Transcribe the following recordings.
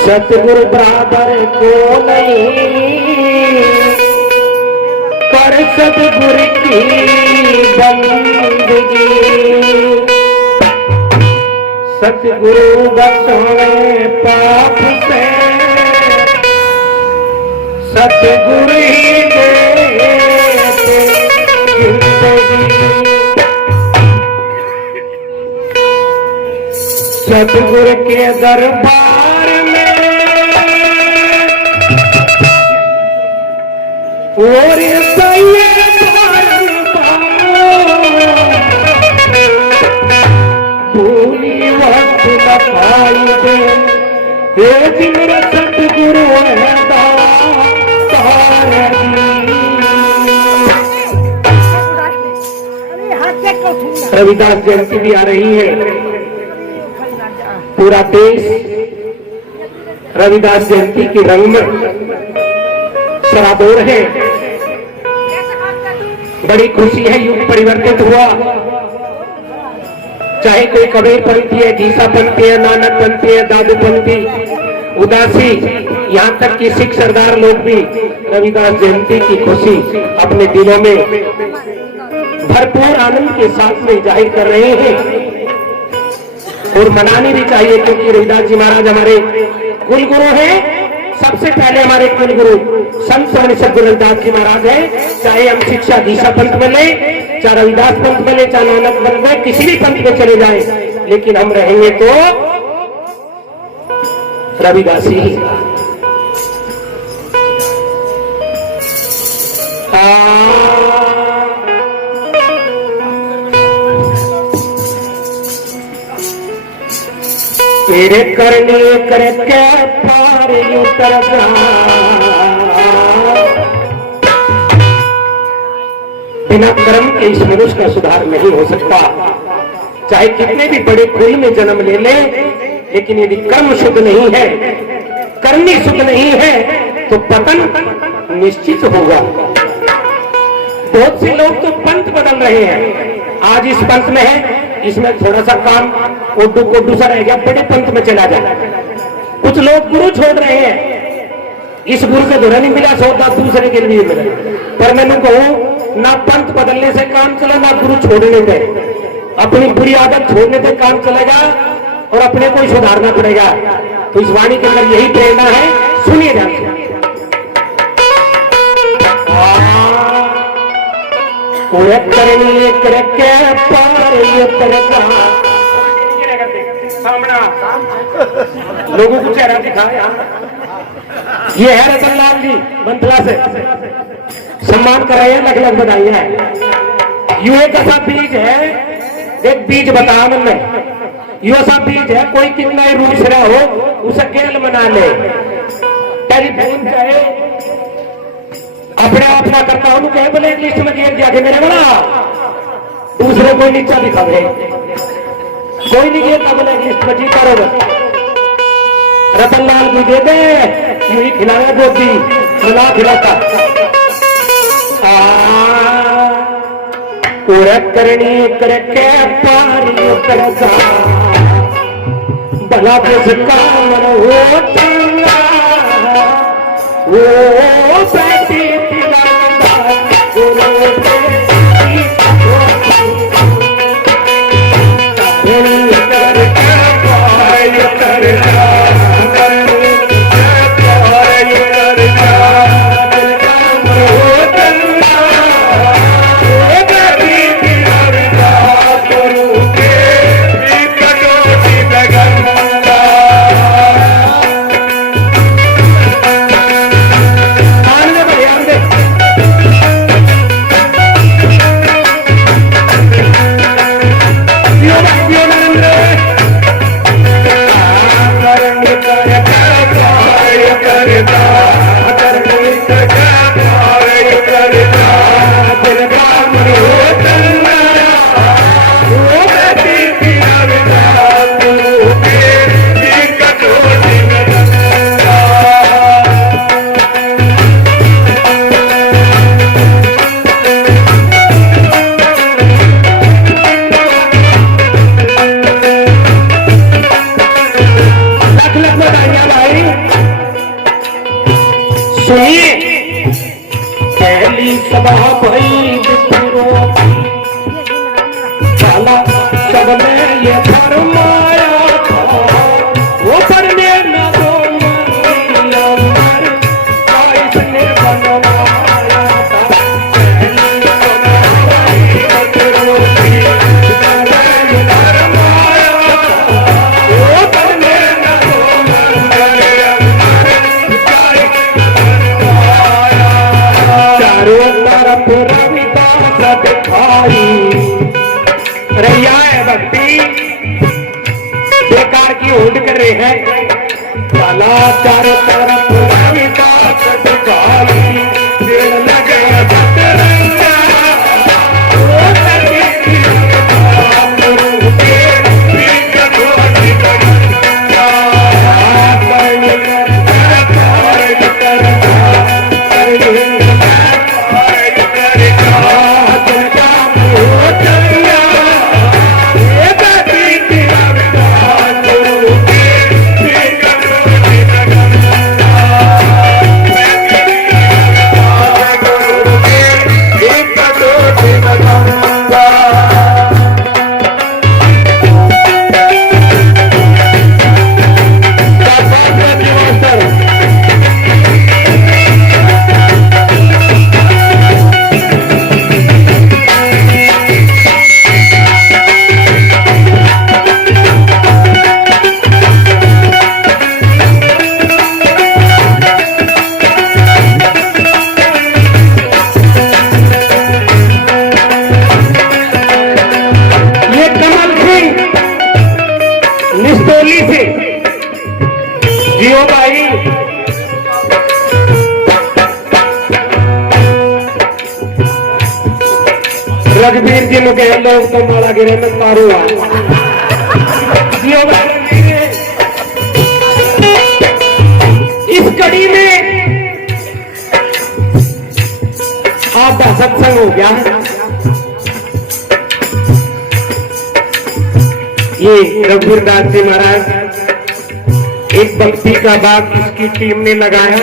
सतगुरु बराबर को नहीं कर सतगुरु की बंदगी। सतगुरु बख्शे पाप से सतगुरु ही देते जिंदगी। सतगुरु के दरबार में और भूली वक्त न पाई दे मेरा सतगुरु है रविदास जयंती भी आ रही है। पूरा देश रविदास जयंती के रंग में सराबोर है। बड़ी खुशी है, युग परिवर्तित हुआ। चाहे कोई कबीर पंथी है, गीसा पंथी है, नानक पंथी है, दादू पंथी, उदासी, यहाँ तक कि सिख सरदार लोग भी रविदास जयंती की खुशी अपने दिलों में भरपूर आनंद के साथ में जाहिर कर रहे हैं और मनानी भी चाहिए, क्योंकि रविदास जी महाराज हमारे कुल गुरु हैं। सबसे पहले हमारे कुल गुरु संत स्वामी सद्गुरु रविदास जी महाराज है। चाहे हम शिक्षा गीसा पंथ में ले, चाहे रविदास पंथ में ले, चाहे नानक पंथ में, किसी भी पंथ में चले जाए, लेकिन हम रहेंगे तो रविदासी ही। तेरे करने करके पार उतर जा, बिना कर्म के इस मनुष्य का सुधार नहीं हो सकता। चाहे कितने भी बड़े कुल में जन्म ले ले, लेकिन यदि कर्म शुद्ध नहीं है, करनी शुद्ध नहीं है, तो पतन निश्चित होगा। बहुत से लोग तो पंथ बदल रहे हैं। आज इस पंथ में है, इसमें थोड़ा सा काम ओडू कोडू सा रह गया, बड़े पंथ में चला जाए। कुछ लोग गुरु छोड़ रहे हैं, इस गुरु से धुरा नहीं मिला, सौदा दूसरे के लिए मिला। पर मैंने कहूं, ना पंथ बदलने से काम चला, ना गुरु छोड़ने से। अपनी बुरी आदत छोड़ने से काम चलेगा और अपने को ही सुधारना पड़ेगा। तो इस वाणी के अंदर यही प्रेरणा है, सुनिए ध्यान से। करके पार लोगों को चेहरा दिखाया। ये है रतन लाल जी मंथला से, सम्मान कराए, लख लख बधाइयां है। यू एक ऐसा बीज है, एक बीज बता मन यो सा बीज है, कोई कितना ही रूस रहा हो उसे केल मना ले। टेलीफोन चाहे अपने आप ना करता हूं, कहे ब्लैक लिस्ट में गिर जाके मेरे बना दूसरे कोई नीचा दिखा दे, कोई नहीं गिरता ब्लैक लिस्ट में, जीता रहो। रतन लाल भी दे दे, यूं ही खिलाया गोदी खिला खिलाता। करनी करके पारी करता भला किसका मन हो वो बैठी रैया है भक्ति बेकार की होड़ कर रहे हैं। काला चारों तरफ रविता कटकाली दिल लगे भटरंगा ओ सखी गुरु के बीच ढोली बजंगा बन कर पार करना जियो भाई। रघबीर जी ने कह लोग तो मारा गिरे में मारू जियो भाई। इस कड़ी में आपका सत्संग हो गया। ये रघुवीर दास जी महाराज एक भक्ति का बाग इसकी टीम ने लगाया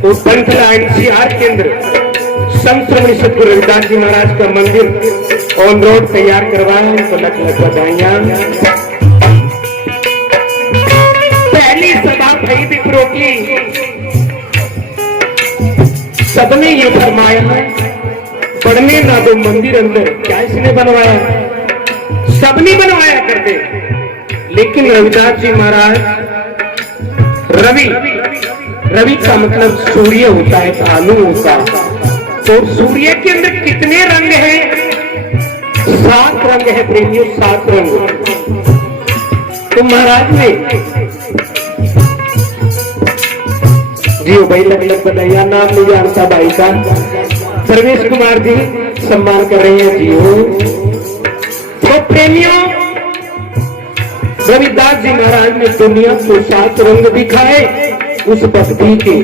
और पंथला एनसीआर केंद्र संत श्री सतगुरु रविदास जी महाराज का मंदिर ऑन रोड तैयार करवाया। उनको लग लग बधाइयां। पहली सभा भई विप्रो की सबने ये फरमाया है पढ़ने ना दो मंदिर अंदर। क्या इसने बनवाया? सबने बनवाया करते, लेकिन रविदास जी महाराज रवि का मतलब सूर्य होता है, भानु होता है। तो सूर्य के अंदर कितने रंग हैं? 7 रंग है प्रेमियों, 7 रंग। तो महाराज ने जियो भाई लग लग बताइया, नाम नहीं जानता भाई का, सर्वेश कुमार जी सम्मान कर रहे हैं जियो। तो प्रेमियों रविदास जी महाराज ने दुनिया को 7 रंग दिखाए उस भक्ति के।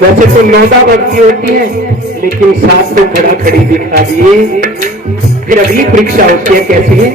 वैसे तो 9 भक्ति होती है, लेकिन 7 तो खड़ा खड़ी दिखा दिए। फिर अगली परीक्षा होती है कैसी है?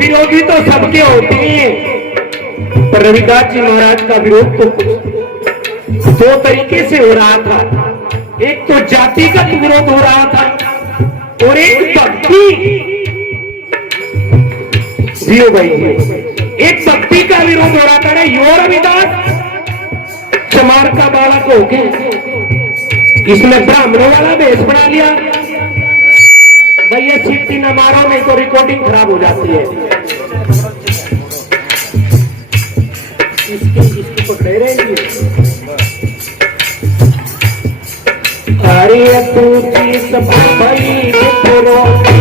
विरोधी तो सबके होते हैं, पर रविदास जी महाराज का विरोध तो 2 तरीके से हो रहा था। एक तो जातिगत विरोध हो रहा था और एक भक्ति, जियो भाई, एक भक्ति का विरोध हो रहा था ना। यो रविदास चमार का बालक हो गए, इसमें ब्राह्मणों वाला भेष बना लिया। भैया सीटी न मारो, नहीं तो रिकॉर्डिंग खराब हो जाती है। इसकी पकड़े रहेंगे। अरे तूती सब भाई विप्रो की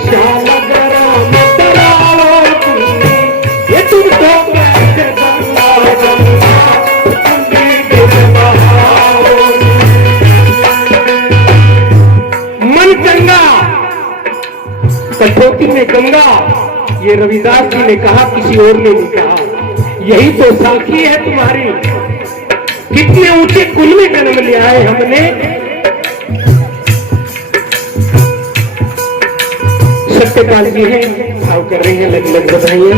शाल गरम तराओ ये तुम तो कैसे मन गंगा कठौती में गंगा, ये रविदास जी ने कहा, किसी और ने नहीं कहा। यही तो साखी है तुम्हारी। कितने ऊंचे कुल में जन्म लिया है हमने। सत्यपाल जी हैं भाव कर रही है, लग लग बताइए।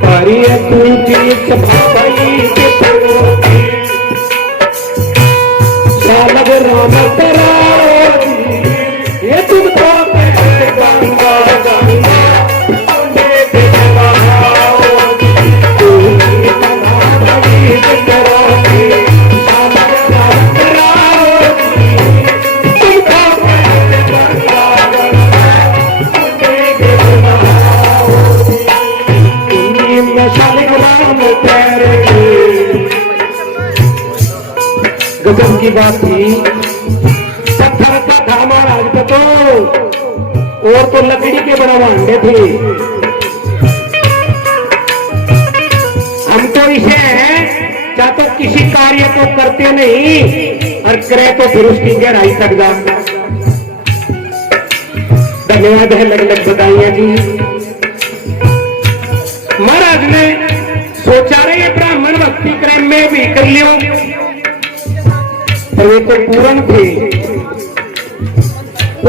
पारिया तू की सभाई के परोती सालग राम तेरा ये तुमको गंगा गंगा गजब की बात थी। पत्थर का था महाराज को तो, और तो लकड़ी के बनवाने थे। हम तो इसे चाहे तो किसी कार्य को करते नहीं और करे तो फिर उसकी गहराई तक जा। धन्यवाद है, लग लग बताइए जी। महाराज ने सोचा रहे ब्राह्मण भक्ति क्रम में भी कर लियो, वे तो पूर्ण थे।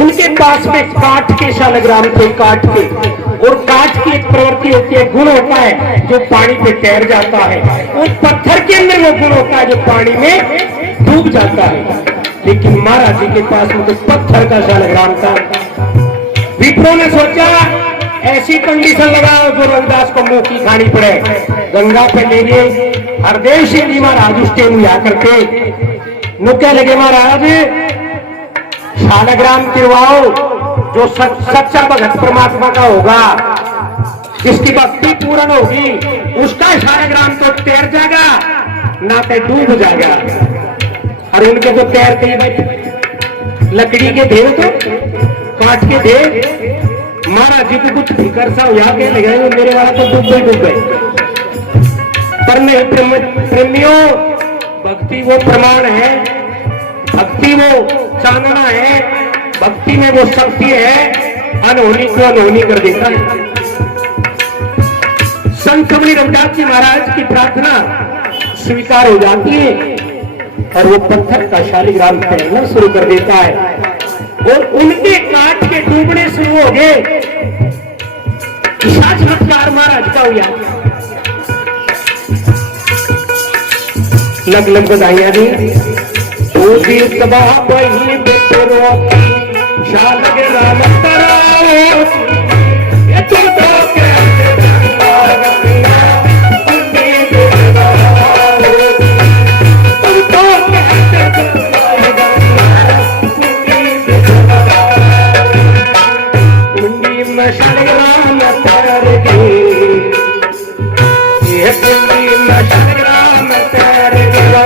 उनके पास में काठ के शालग्राम थे, काठ के। और काठ की एक प्रवृत्ति होती है, गुण होता है जो पानी पे तैर जाता है। और पत्थर के अंदर वो गुण होता है जो पानी में डूब जाता है। लेकिन महाराज जी के पास में तो पत्थर का शालग्राम था। विप्रो ने सोचा ऐसी कंडीशन लगाओ जो रविदास को मुंह की खानी पड़े। गंगा पे ले गए हरदेव सिंह जी महाराज उस टाइम लिया करके नुके लगे, महाराज शालग्राम तिरवाओ जो सच्चा भगत परमात्मा का होगा, जिसकी भक्ति पूर्ण होगी, उसका शालग्राम तो तैर जाएगा ना तो डूब जाएगा। और उनके तो तैरते ही लकड़ी के थे, तो काट के थे। महाराज जी को कुछ फिकर सा हुआ के लगे मेरे वाला तो डूब गए। पर नहीं प्रेमियों, भक्ति वो प्रमाण है, भक्ति वो चांदना है, भक्ति में वो शक्ति है, अनहोनी को अनहोनी कर देता है। संत कबीर रविदास जी महाराज की प्रार्थना स्वीकार हो जाती है और वो पत्थर का शालिग्राम तैरना शुरू कर देता है और उनके काट के डूबने शुरू हो गए। चमत्कार महाराज का हुआ। लग लग बधाइयां दी। तू भी तबाह वही बेरो शालग राम तराओ ये तुम तो कहते तुम तो कहते कुंडी में शालग राम तर गई, ये कुंडी में शालग राम तर गई।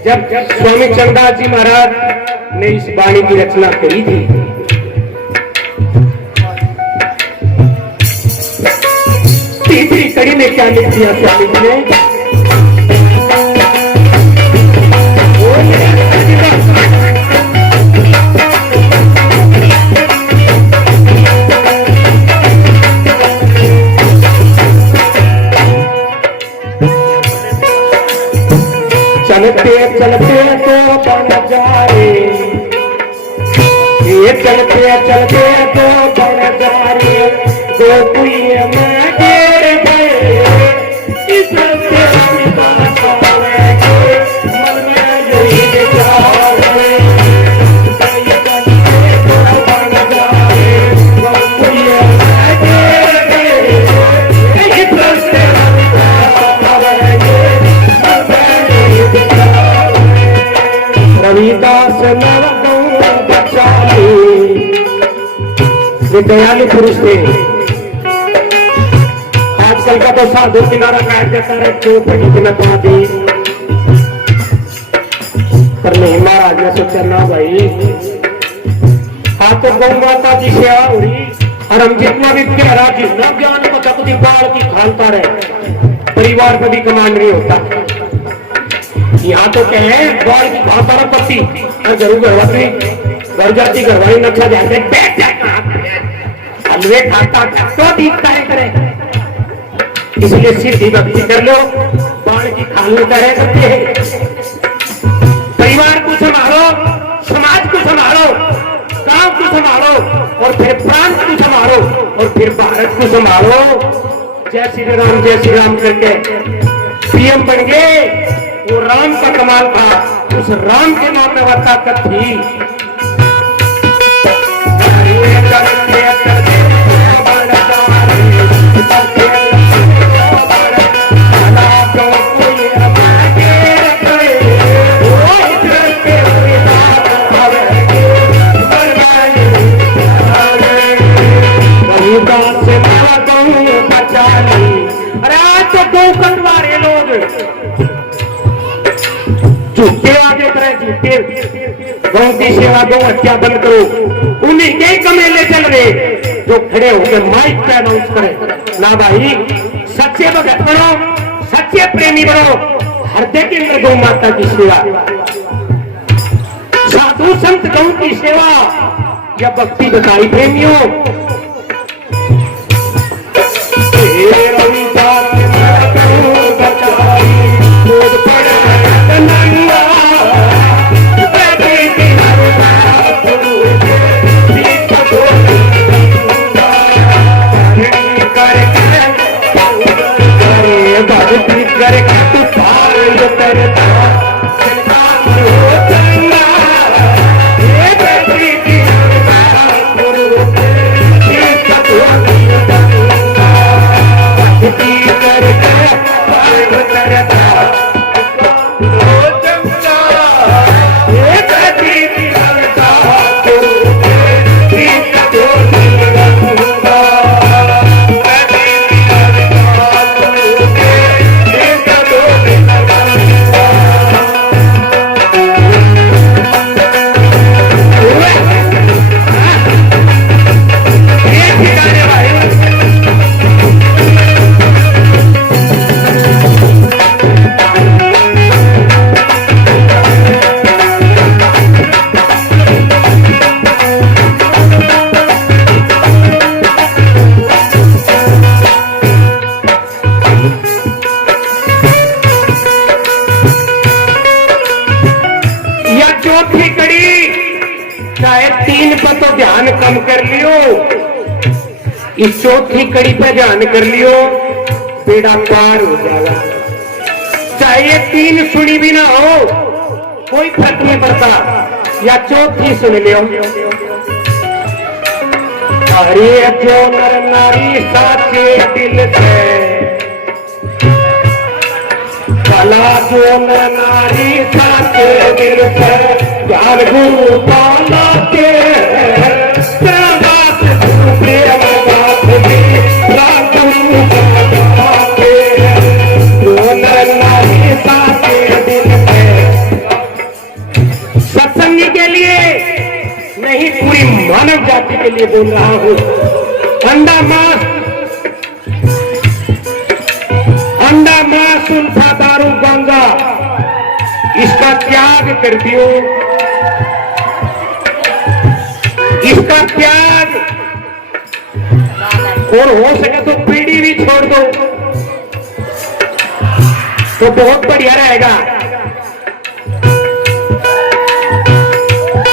जब स्वामी चंद्रदास जी महाराज ने इस वाणी की रचना करी थी, तीसरी कड़ी में क्या लिख दिया स्वामी जी ने? चलते चलते तो बन जाए, ये चलते चलते तो बन जाए, दो कुएं में गिर गए, इस से बात आवे, मन में यही विचार है, ये चलते तो बन जाए, दो कुएं में गिर गए, इस से बात आवे, रविदास वे दयालु पुरुष थे। आज आजकल का तो साधु किनारा बैठ जाता है चौपड़ी में बाधी, पर नहीं महाराज ने सोचा ना भाई, हाँ तो गौ माता की सेवा हो रही और हम जितना भी प्यारा जितना ज्ञान को चकती बाढ़ की खालता रहे, परिवार पर भी कमांड नहीं होता। यहाँ तो कहे बाढ़ की खाता पत्ती जरूर घरवाती घर जाती घरवाली नक्शा जाते हलवे खाता तो दिखता है करे, इसलिए सीधी भक्ति कर लो, बाढ़ की खाल करे करते हैं। परिवार को संभालो, समाज को संभालो, गांव को संभालो और फिर प्रांत को संभालो और फिर भारत को संभालो। जय श्री राम करके पीएम बन गए, वो राम का कमाल था, उस राम के नाम में वह ताकत थी। झूठे आगे करें, झूठे गौ की सेवा गौ हत्या बंद करो, उन्हीं के कमेले चल रहे जो खड़े होकर माइक पे अनाउंस करें। ना भाई, सच्चे भगत बनो, सच्चे प्रेमी बनो, हृदय के अंदर गौ माता की सेवा, साधु संत गौ की सेवा या भक्ति बताई प्रेमियों। इस चौथी कड़ी पे ध्यान कर लियो, बेड़ा पार हो जाएगा। चाहे तीन सुनी भी ना हो, कोई फर्क नहीं पड़ता, या चौथी सुन लियो। अरे जो नर नारी साचे दिल से, भला जो नर नारी साचे दिल से, प्यार गुरु पाला के सत्संगी के लिए नहीं, पूरी मानव जाति के लिए बोल रहा हूं। अंडा मांस सुल्फा दारू गांजा, इसका त्याग कर दियो, इसका त्याग, और हो सके तो पीढ़ी भी छोड़ दो तो बहुत बढ़िया रहेगा।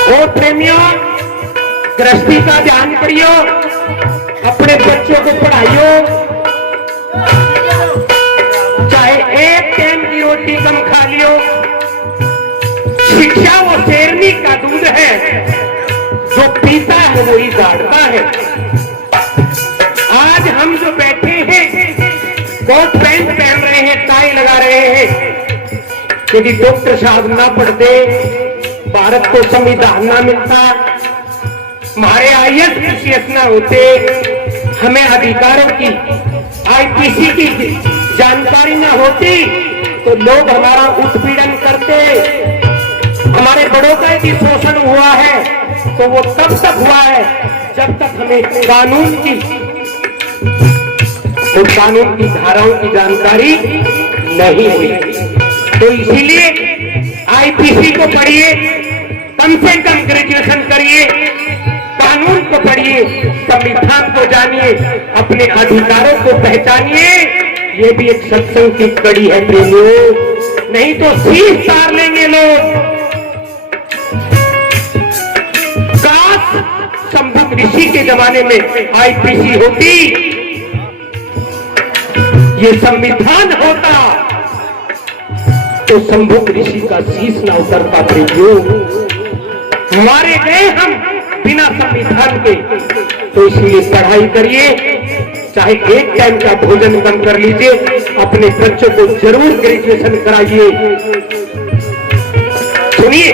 और प्रेमियों, गृहस्थी का ध्यान करियो, अपने बच्चों को पढ़ाइयो, चाहे एक टाइम की रोटी कम खा लियो। शिक्षा वो शेरनी का दूध है, जो पीता है वही गाड़ता है। आज हम जो बैठे हैं, कोट पैंट पहन रहे हैं, टाई लगा रहे हैं, क्योंकि डॉक्टर साहब ना पढ़ते, भारत को संविधान ना मिलता, हमारे IAS ना होते, हमें अधिकारों की आईपीसी की जानकारी न होती तो लोग हमारा उत्पीड़न करते। हमारे बड़ों का यदि शोषण हुआ है तो वो तब तक हुआ है जब तक हमें कानून की धाराओं की जानकारी नहीं हुई। तो इसीलिए आईपीसी को पढ़िए, कम से कम ग्रेजुएशन करिए, कानून को पढ़िए, संविधान को जानिए, अपने अधिकारों को पहचानिए। ये भी एक सत्संग की कड़ी है प्रेमियों, नहीं तो शीश तार लेंगे लोग। काश शंभुक ऋषि के जमाने में आईपीसी होती, ये संविधान होता, तो शंभुक ऋषि का शीश न उतरता प्रेमियों। मारे गए हम बिना संविधान के। तो इसलिए पढ़ाई करिए, चाहे एक टाइम का भोजन बंद कर लीजिए, अपने बच्चों को जरूर ग्रेजुएशन कराइए। सुनिए,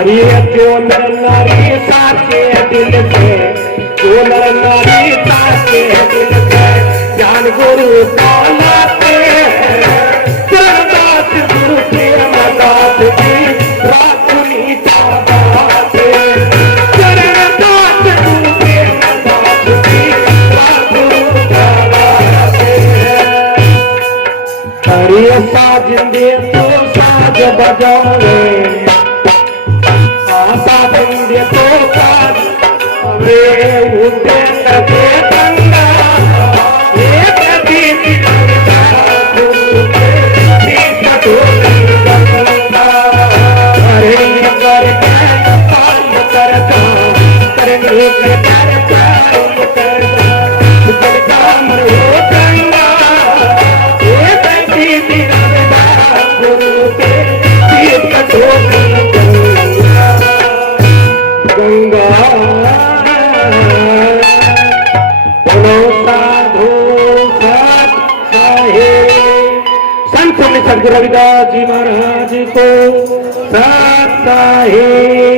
जो नर नारी साचे दिल से, जो नर नारी साचे दिल से, ज्ञान गुरु का लाते दास गुरु प्रेम दास जी राखुनी चाहते, दास गुरु प्रेम दास जी राखुनी चाहते। हरि साज दे तो साज बजावे, तो वे उठे तके गंगा, एक दीदी गंगा अरे कर करता करने के करता गंगा, एक दीदी गंगा गुरु के तीर्थ गंगा साधु संत सदगुरु रविदास जी महाराज को सत्ता है।